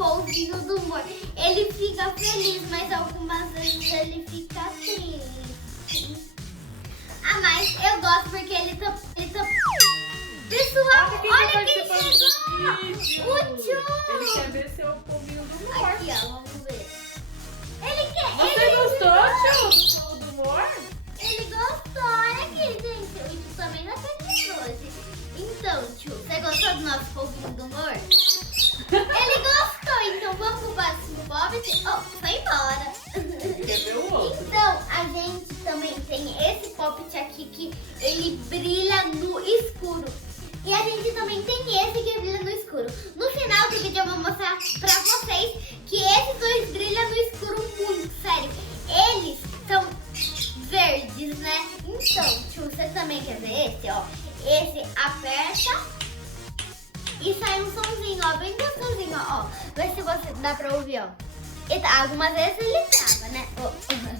polvinho do humor. Ele fica feliz, mas algumas vezes ele fica triste. Ah, mas eu gosto porque ele tá... Pessoal, olha quem chegou! O Tio! Ele quer ver seu polvinho do humor. Aqui, ó, vamos ver. Ele quer... Você gostou, Tio, do polvo do humor? Ele gostou, olha aqui, gente. O Tio também tá feliz hoje. Então, Tio, você gostou do nosso polvinho do humor? Ele gostou, então vamos pro próximo pop. Oh, foi embora. Quer ver o outro? Então, a gente também tem esse pop aqui que ele brilha no escuro. E a gente também tem esse que brilha no escuro. No final do vídeo eu vou mostrar pra vocês que esses dois brilham no escuro muito, sério. Eles são verdes, né? Então, Tio, você também quer ver esse, ó? Esse aperta e sai um somzinho, ó, bem gostosinho, ó. Vê se você dá pra ouvir, ó. E algumas vezes ele trava, né?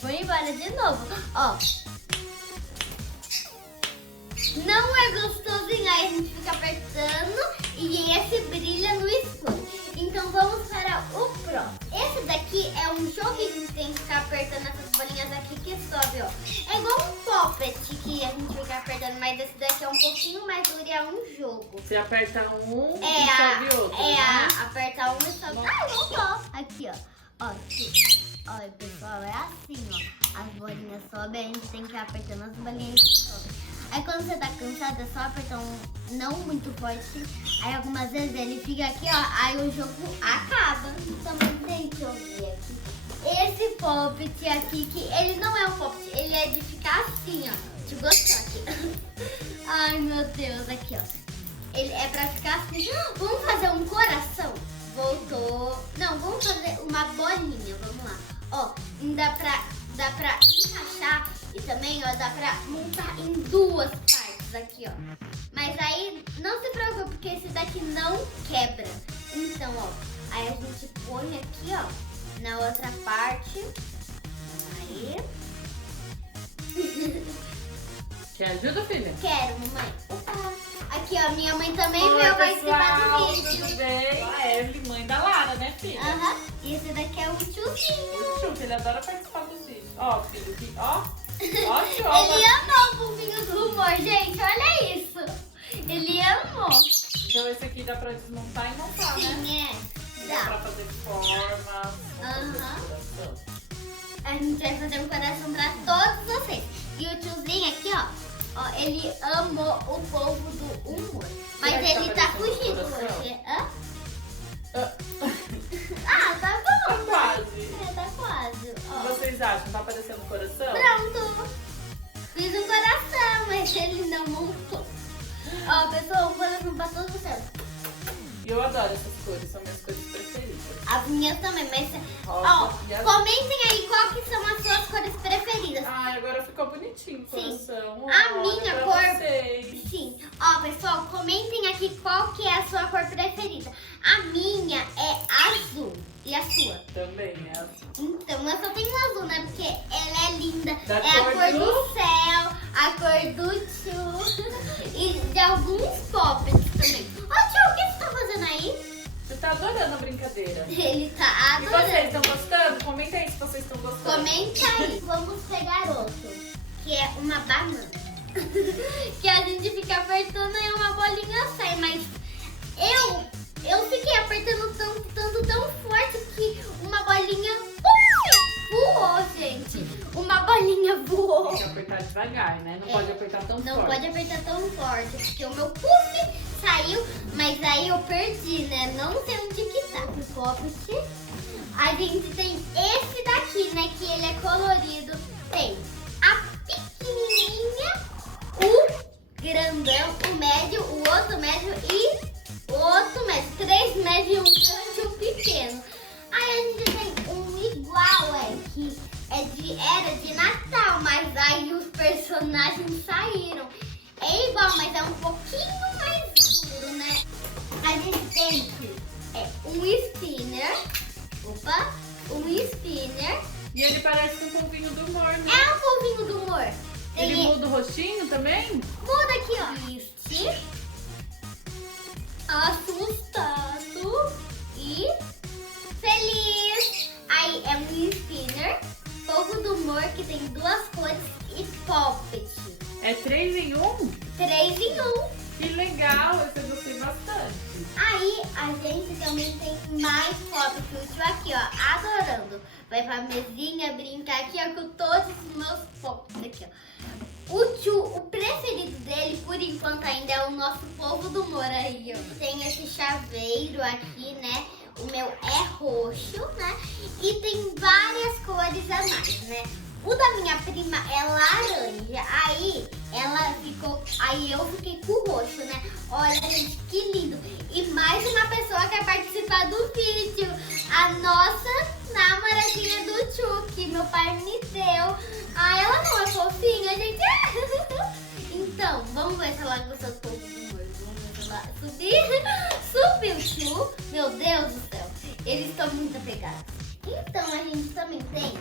Vou embora de novo, ó. Não é gostosinho, aí a gente fica apertando e esse brilha no escuro. Então vamos para o próximo. Esse daqui é um jogo que a gente tem que ficar apertando essas bolinhas aqui que sobe, ó. É igual um poppet que a gente fica apertando, mas esse daqui é um pouquinho mais duro e é um jogo. Você aperta um e sobe outro. Aperta um e sobe. Ah, voltou. Aqui, ó. Ó, aqui. Olha, pessoal, é assim, ó. As bolinhas sobem, a gente tem que ir apertando as bolinhas que sobem. Aí quando você tá cansado, é só apertar um não muito forte. Aí algumas vezes ele fica aqui, ó. Aí o jogo acaba. Também tem que ouvir aqui. Esse poppet aqui, que ele não é um poppet, ele é de ficar assim, ó. Te gostou aqui. Ai, meu Deus, aqui, ó. Ele é pra ficar assim. Vamos fazer um coração? Voltou. Não, vamos fazer uma bolinha, vamos lá. Ó, dá pra encaixar e também, ó, dá pra montar em duas partes aqui, ó. Mas aí, não se preocupe, porque esse daqui não quebra. Então, ó, aí a gente põe aqui, ó, na outra parte. Aí. Quer ajuda, filha? Quero, mamãe. Opa. Aqui, ó, minha mãe também Oi, veio participar do pessoal, vídeo. tudo bem? A Evelyn, mãe da Lara, né, filha? Aham. E esse daqui é o tiozinho. O Tio, que ele adora participar dos vídeos. Ó, filho, aqui, ó. Ó, Tio, Ele amou o polvinho do humor, gente. Olha isso. Ele amou. Então esse aqui dá pra desmontar e montar, né? Sim, é. Dá pra Dá. fazer forma. Aham. A gente vai fazer um coração pra todos vocês. E o tiozinho aqui, ó, ele amou o polvo do humor. Mas Será que ele tá tá parecendo fugindo coração? hoje. Hã? Ah, Ah, tá tá bom. quase. É, tá quase. O que Ó. vocês acham? Tá parecendo coração? Pronto. Fiz um coração, mas ele não montou. Ó, pessoal, um coração pra todos vocês. E eu adoro essas cores, são minhas cores preferidas. As minhas também, mas... Rosa Ó, e azul. comentem aí qual que são as suas cores preferidas. Ai, agora ficou bonitinho o coração. A Olha minha pra cor- vocês. Sim. Ó, pessoal, comentem aqui qual que é a sua cor preferida. A minha é azul. E a sua? Também, é azul. Então, eu só tenho azul, né? Porque ela é linda. Da é a cor cor do- do céu, a cor do tio e de alguns poppets também. Ó, tio, o que você tá fazendo aí? Você tá adorando a brincadeira. Ele tá E adorando. vocês estão gostando? Comenta aí se vocês estão gostando. Comenta aí. Vamos pegar outro, que é uma banana. Que a gente fica apertando e uma bolinha sai. Mas eu fiquei apertando tão forte que uma bolinha voou, gente. Uma bolinha voou. Tem que apertar devagar, né? Não É. pode apertar tão Não forte. pode apertar tão forte, porque o meu puff saiu, mas aí eu perdi, né? Não sei onde que tá o poppet. A gente tem esse daqui, né? Que ele é colorido. Tem a pequenininha, o grandão, o médio, o outro médio e o outro médio. 3 médios, um grande e um pequeno. Aí a gente tem um igual, que era de Natal, mas aí os personagens saíram. É igual, mas é um pouquinho mais duro, né? A gente tem aqui um spinner. Opa, um spinner. E ele parece com o polvinho do humor, né? É um polvinho do humor. Ele Tem- muda o rostinho também? Muda aqui, ó. Este. Assustado. E mais fofos que o tio aqui, ó, adorando. Vai pra mesinha brincar aqui, ó, com todos os meus pops aqui, ó. O tio, o preferido dele, por enquanto ainda é o nosso povo do humor aí, ó. Tem esse chaveiro aqui, né? O meu é roxo, né? E tem várias cores a mais, né? O da minha prima é laranja. Aí eu fiquei com o roxo, né? Olha, gente, que lindo. E mais uma pessoa quer participar do vídeo. A nossa namoradinha do tio, que meu pai me deu. Ah, ela não é fofinha, gente. Então, vamos ver se ela gostou do povo do humor. Vamos ver se ela subiu, tio. Meu Deus do céu. Eles estão muito apegados. Então, a gente também tem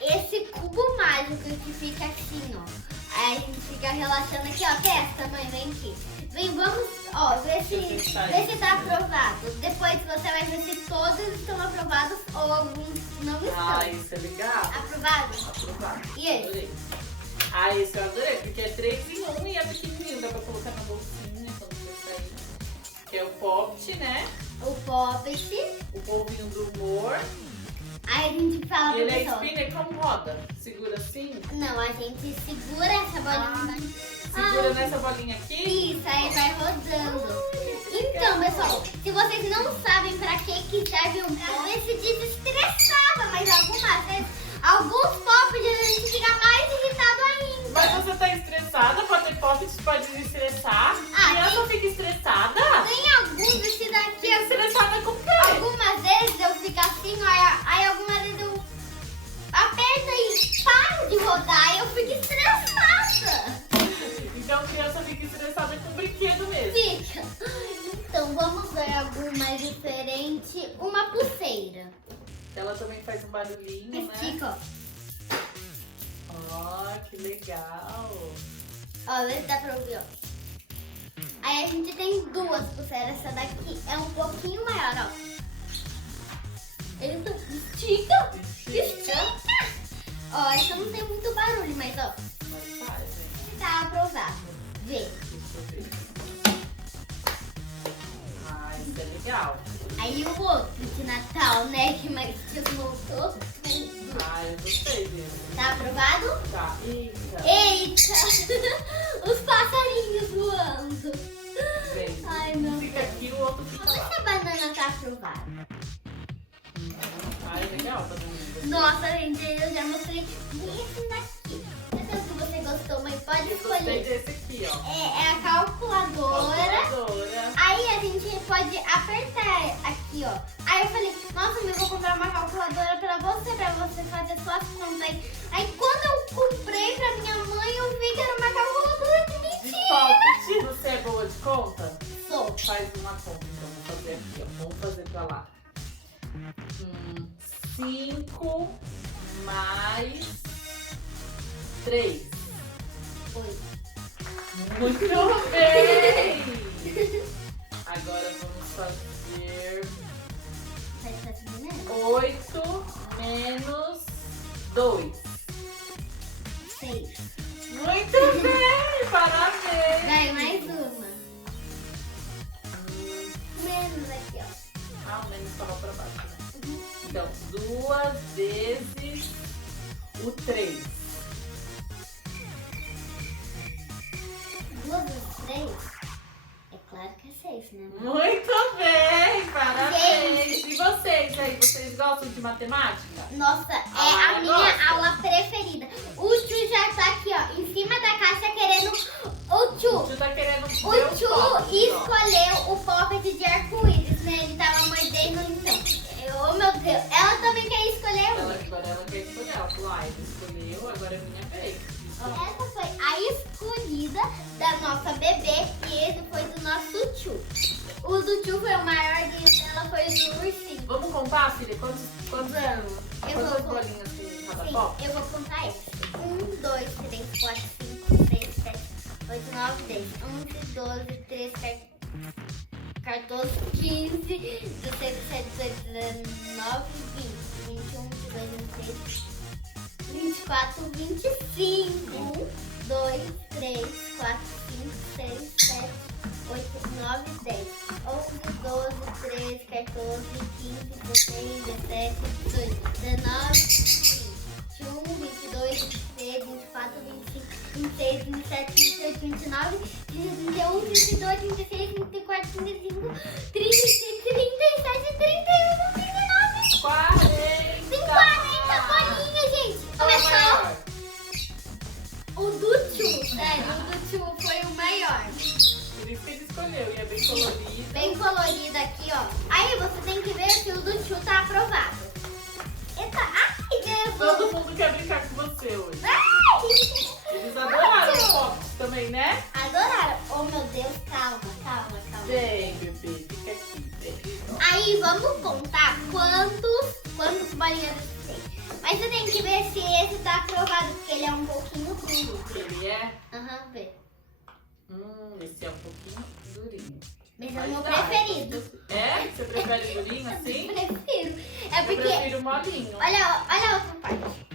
esse cubo mágico que fica assim, ó. Aí a gente fica relaxando aqui, ó. Testa, mãe, vem aqui. Vem, vamos, ó, ver se tá aprovado. Depois você vai ver se todos estão aprovados ou alguns não estão. Ah, isso é legal. Aprovado? Aprovado. E esse? Adorei. Ah, esse eu adorei, porque é 3 em 1 e é pequenininho. Dá pra colocar na bolsinha quando você sair. Que é o Poppet, né? O Poppet. O polvinho do humor. Aí a gente fala E ele é pro pessoal. spinner, como roda? Segura assim? Não, a gente segura essa bolinha. Segura nessa bolinha aqui. Isso, aí vai rodando. Então, pessoal, se vocês não sabem pra que serve um pop, se desestressava, mas algumas vezes, alguns pops a gente fica mais irritado ainda. Mas você tá estressada, pode ter pop que pode desestressar. Ah, Criança fica estressada? Tem alguns, esse daqui, Fica estressada com o quê? algumas vezes eu fico assim, ó, aí algumas vezes eu aperto e paro de rodar e eu fico estressada. Então criança fica estressada com o brinquedo mesmo. Fica. Então vamos ver algo mais diferente. Uma pulseira. Ela também faz um barulhinho, né? Estica, ó. Ó, que legal. Ó, vê se dá pra ouvir, ó. Aí a gente tem duas pulseiras. Essa daqui é um pouquinho maior, ó. Eita, estica. Estica. Ó, essa não tem muito barulho, mas ó, Mas faz, hein? tá aprovado. Vê. Deixa eu ver. Ah, isso é legal. Aí o outro de Natal, né, que mais desmontou. Ah, eu gostei dele. Tá aprovado? Tá. Eita. Eita! Os passarinhos voando. Vem. Ai, meu Fica Deus. aqui, o outro fica lá. Essa banana tá aprovada. Ah, é legal pra mim. Nossa, gente, eu já mostrei esse daqui. Esse que você gostou, mãe, pode Gostei escolher. desse aqui, ó. É a calculadora. Calculadora. Aí a gente pode apertar aqui, ó. Aí eu falei, nossa, mãe, eu vou comprar uma calculadora pra você fazer suas contas. Aí quando eu comprei pra minha mãe, eu vi que era uma calculadora de De mentira. Poppet, você é boa de conta? Sou. Faz uma conta, então. Vou fazer aqui, ó. Vamos fazer pra lá. 5 mais 3. Oi. Muito bem! Agora vamos fazer Faz fácil mesmo? 8 menos 2. 6. Muito bem! Parabéns! Vai, mais uma. Menos aqui, ó. Ah, o menos estava pra baixo, né? Então, 2 vezes o 3. 2 vezes 3? É claro que é 6, né? Muito bem! Parabéns! E vocês aí? Vocês gostam de matemática? Nossa, é Ah, a minha gosta? aula preferida. O tio já tá aqui, ó, em cima da caixa querendo. O O tio tio tá querendo ver O os tio poppets, ó. escolheu o poppet de arco-íris, né? Ele tava mordendo, então. Oh, meu Deus. Ela também quer escolher um. Agora ela quer escolher. Ela falou, ah, ele escolheu, agora é minha vez. Essa foi a escolhida da nossa bebê e esse foi do nosso tio. O do tio foi o maior e dela foi o do ursinho. Vamos contar, filha? Quantas vou bolinhas tem em cada Sim, pop? eu vou contar esse. 1, 2, 3, 4, 5, 6, 7, 8, 9, 10, 11, 12, 13, 14, 15, 16, 17, 18, 19, 20, 21, 22, 23, 24, 25. 1, 2, 3, 4, 5, 6, 7, 8, 9, 10, 11, 12, 13, 14, 15, 16, 17, 18, 19, 20, 21, 22, 23, 24, 25, 26, 27, 28, 29, 31, 32, 33, 34, 35, 36, 37, 31, 39. 40! Tem 40 bolinhas, gente. Começou o do Tchu, sério, o do Tchu foi o maior. Por isso que ele escolheu, e é bem colorido. Bem colorido aqui, ó. Aí você tem que ver se o do Tchu tá aprovado. Eita, ai, Jesus. Todo mundo quer brincar com você hoje. Ai. Eles adoraram os pops também, né? Adoraram. Oh, meu Deus, calma. Vem, bebê, fica aqui, vem. Aí, vamos contar quantos bolinhas você tem. Mas você tem que ver se esse tá aprovado, porque ele é um pouquinho duro. Ele é? Aham, vê. Esse é um pouquinho durinho. Mas é o meu dá. preferido. É? Você prefere durinho assim? Prefiro. É Eu porque... prefiro molinho. Olha a outra parte.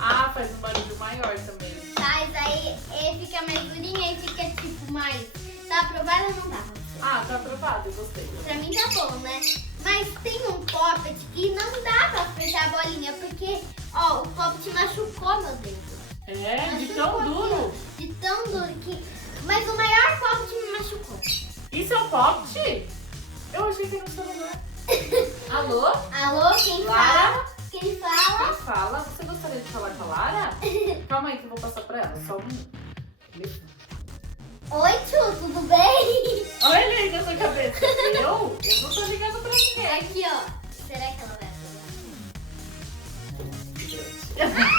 Ah, faz um barulho maior também. Faz, aí ele fica mais durinho, aí fica tipo mais... Tá aprovado ou não tá? Ah, tá aprovado, eu gostei. Pra mim tá bom, né? Mas tem um poppet que não dá pra apertar a bolinha, porque, ó, o poppet machucou meu dedo. É? De Machucou tão aqui, duro. ó. De tão duro que... Mas o maior poppet me machucou. Isso é um poppet? Eu achei que era um celular. Alô? Alô, quem Lara? fala? Quem fala? Quem fala? Você gostaria de falar com a Lara? Calma aí que eu vou passar pra ela, só um minuto. Oi, Tchu, tudo bem? Olha ele aí na sua cabeça. Eu não tô ligando pra ninguém. Aqui, ó. Será que ela vai pegar?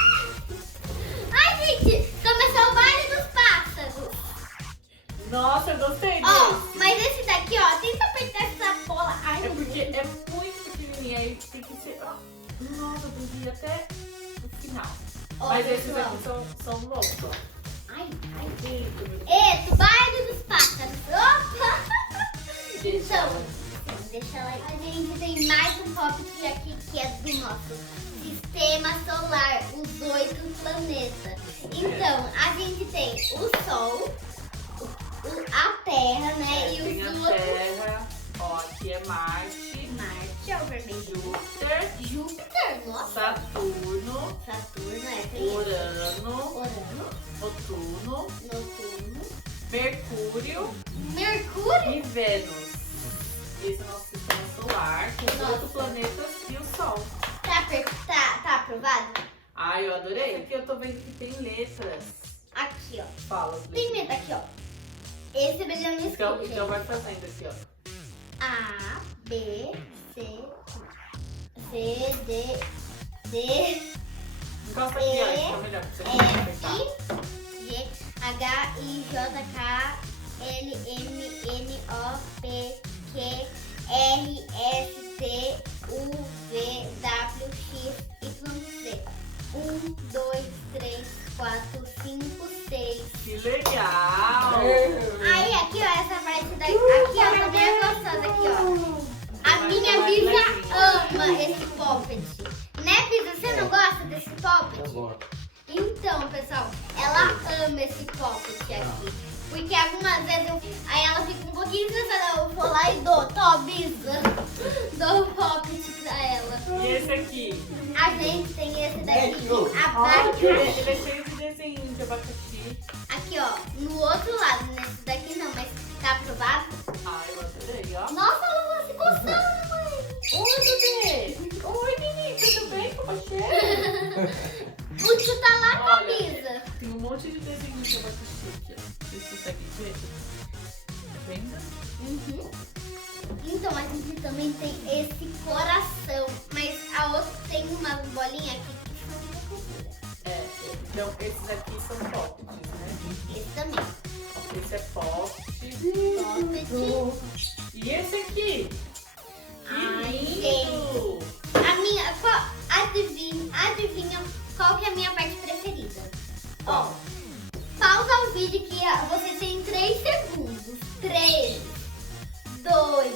Ai, gente, começou o baile dos pássaros. Nossa, eu gostei Ó, desse. mas esse daqui, ó, tenta apertar essa bola. Ai, É meu porque Deus. é muito pequenininho, aí tem que ser... ó. Nossa, eu devia até o final. Ó, Mas esses pessoal. aqui são loucos, ó. Ai, Eita, meu Deus. esse, baile dos pássaros. Opa! Deixa Então, ela. deixa ela aí. A gente tem mais um poppet aqui que é do nosso sistema solar, os 8 planetas. Então, a gente tem o Sol, a Terra, né? E Tem a os outros. Terra, ó, aqui é Marte, Marte é o vermelho. Júpiter, Júpiter, nossa. Saturno, Saturno é preto. Urano, Urano, Netuno, Noturno, Mercúrio Mercúrio. e Vênus. Esse é o nosso sistema solar, com os Nossa. 8 planetas e o Sol. Tá aprovado? Ai, eu adorei. Aqui eu tô vendo que tem letras. Aqui, ó. Fala, Tem meta aqui, ó. Esse é brilhando no Então, escuro. então vai fazendo aqui, ó. A, B, C, D, Encosta aqui, ó, fica melhor pra você conseguir apertar. F, G, H, I, J, K, L, M, N, O, P, Q, R, S, T, U, V, W, X, Y, Z. 1, 2, 3, 4, 5, 6. Que legal! Aí, aqui, ó, essa parte daqui, aqui, ó, também é gostosa, aqui, ó. A minha Bisa ama esse poppet. Né, Bisa? Você não gosta desse poppet? Eu gosto. Então, pessoal, ela ama esse poppet aqui. Porque algumas vezes aí ela fica um pouquinho estressada. Eu vou lá e dou, Bisa. Dou o poppet pra ela. E esse aqui? A gente tem esse daqui, Olha, abaixo. ele é cheio de desenho de abacaxi. Aqui, ó, no outro lado, nesse daqui não, mas tá aprovado? Ah, eu adorei, ó. Nossa, ela tá se coçando, mãe. Oi, bebê! Oi, menino, tudo bem com você? O tio tá lá com a Olha, Bisa. tem um monte de desenho de abacaxi aqui, ó. Vocês conseguem ver? Tá vendo? Uhum. Então, a gente também tem esse coração, mas a outra tem umas bolinhas aqui que são de cultura. É, então esses aqui são poppets, né? Esse também. Esse é poppet. Poppet. E esse aqui? Ai, Que gente. lindo! A minha, adivinha qual que é a minha parte preferida? Ó, pausa o vídeo que você tem 3 segundos. 3, 2,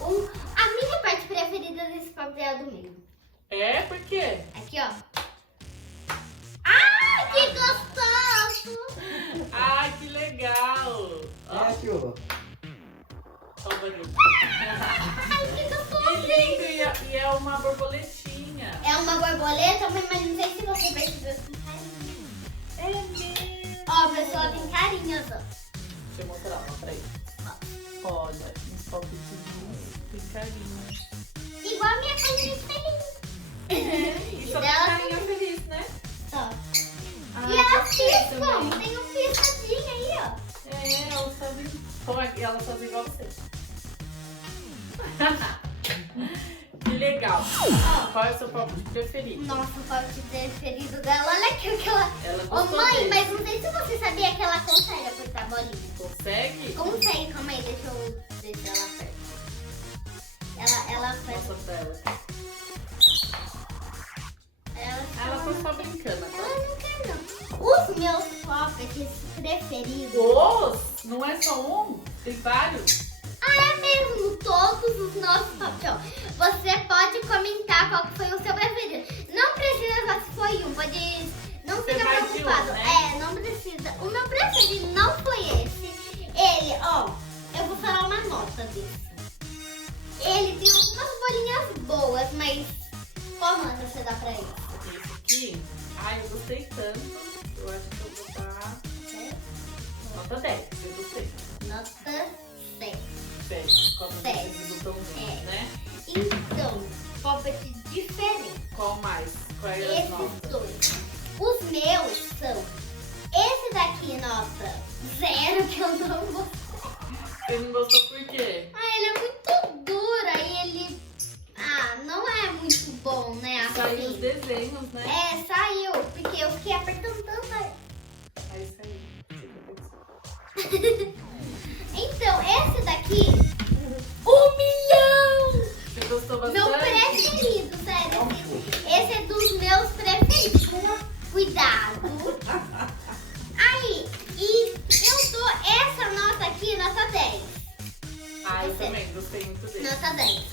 1. A minha parte preferida desse papel do meio. É, por quê? Aqui, ó. Ai, que gostoso! Ai, que legal! Ó, É, tio. ó o barulho. borboleta, mas não sei se você percebeu, tem carinho. É mesmo. Ó, a pessoa tem carinhos, ó. Deixa eu mostrar, mostra aí. Olha, uns palpitinhos tem carinho. Igual a minha carinha feliz. E só tem dela carinha feliz, né? Ó. Ah, E elas gostei piscam, também. tem um piscadinho aí, ó. É, elas fazem. Como é que elas fazem igual você? Que legal. Qual é o seu palpite preferido? Nossa, o palpite preferido dela, olha aqui o que ela... Ela Ô gostou mãe, dele. mas não sei se você sabia que ela consegue apertar a bolinha. Consegue? Consegue, calma aí, deixa eu deixar ela perto. Ela faz... Mostra pra ela. Ela faz- foi só brincando. Tá? Ela não quer não. Os meus palpites preferidos... Os? Não é só um? Tem vários? Ah, é mesmo, todos os nossos palpites. Ó, você pode comentar qual que foi o seu preferido. Não precisa só se foi um, pode... Não Você fica vai de preocupado. um, né? É, não precisa. O meu preferido não foi esse. Ele, ó, eu vou falar uma nota desse. Ele tem algumas bolinhas boas, mas qual nota você dá pra ele? Esse aqui, ai, eu gostei tanto. Eu acho que eu vou dar nota 10. Eu gostei. Nota 7. 10. Como Dez. esse botãozinho, É. né? Então, palpite diferente. Qual mais? Quais as Esses notas? dois. Os meus são esse daqui, nota 0, que eu não gostei. Você não gostou por quê? Ah, ele é muito duro, aí ele... Ah, não é muito bom, né? Saiu os Assim. desenhos, né? É, saiu, porque eu fiquei apertando tanto. Aí saiu. Então, esse daqui, 1 milhão! Você gostou bastante? Meu preferido, sério. Esse é dos meus preferidos. Cuidado. Aí, e eu dou essa nota aqui, nota 10. Ah, eu também gostei muito dele. Nota 10.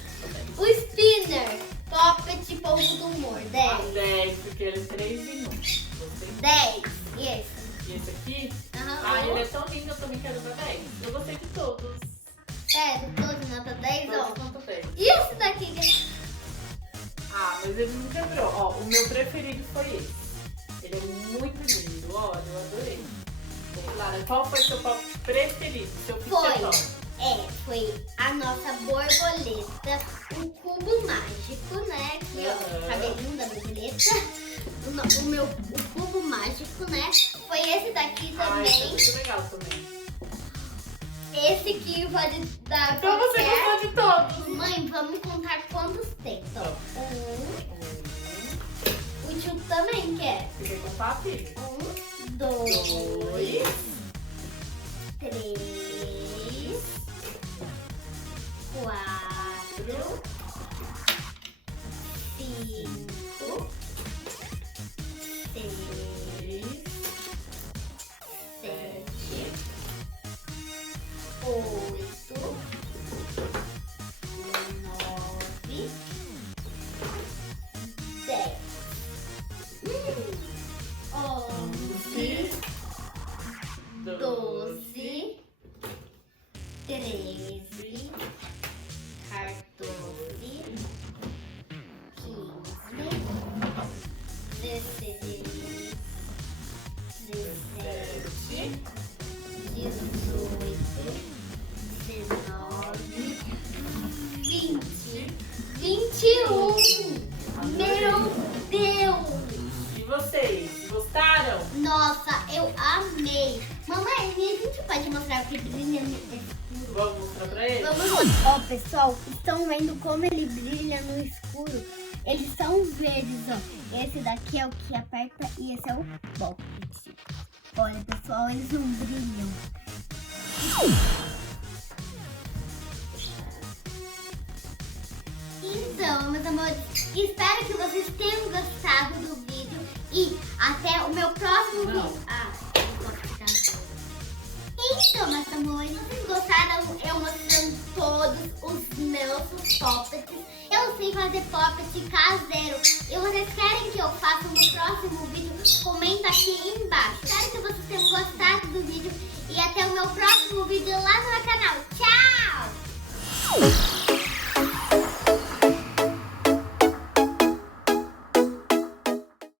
O Spinner, Poppet Polvo do Humor, 10. 10, porque ele é 3 em 1. Gostei. 10. E esse? E esse aqui? Aham. Ah, ele é tão lindo, eu também quero dar 10. Eu gostei de todos. Sério, todo nota 10, ó. Todos nota 10. E esse daqui? Ah, mas ele não quebrou. Ó, o meu preferido foi esse. Ele é muito lindo, olha, eu adorei. Lara, qual foi seu palpite preferido? Seu pitchão? Foi a nossa borboleta, o cubo mágico, né? Aqui, ó, Aham. cabelinho da borboleta. O cubo mágico, né? Foi esse daqui Ah, esse é também. muito legal também. Esse aqui pode dar Então você qualquer... gostou de todos. Mãe, vamos contar quantos tem. Então, Um, o tio também quer. você quer contar, filho? 1, 2, 2, 3, 4, 5, 6, 7, 8, 9, 10, 11, 12, 13, 14, 15, 16, 17, 18, 19, 20, 21. Meu Deus! E vocês, gostaram? Nossa, eu amei. Mamãe, a gente pode mostrar o que brilha no escuro? Vamos mostrar pra eles? Vamos lá. Ó, pessoal, estão vendo como ele brilha no escuro? Eles são verdes, ó. Esse daqui é o que aperta e esse é o poppet. Olha, pessoal, eles não brilham. Então, meus amores, espero que vocês tenham gostado do vídeo e até o meu próximo vídeo. Ah, eu posso ficar agora. Então, meus amores, vocês gostaram eu mostrando todos os meus poppets? Eu sei fazer poppet caseiro. E vocês querem que eu faça no próximo vídeo? Comenta aqui embaixo. Espero que vocês tenham gostado do vídeo e até o meu próximo vídeo lá no meu canal. Tchau!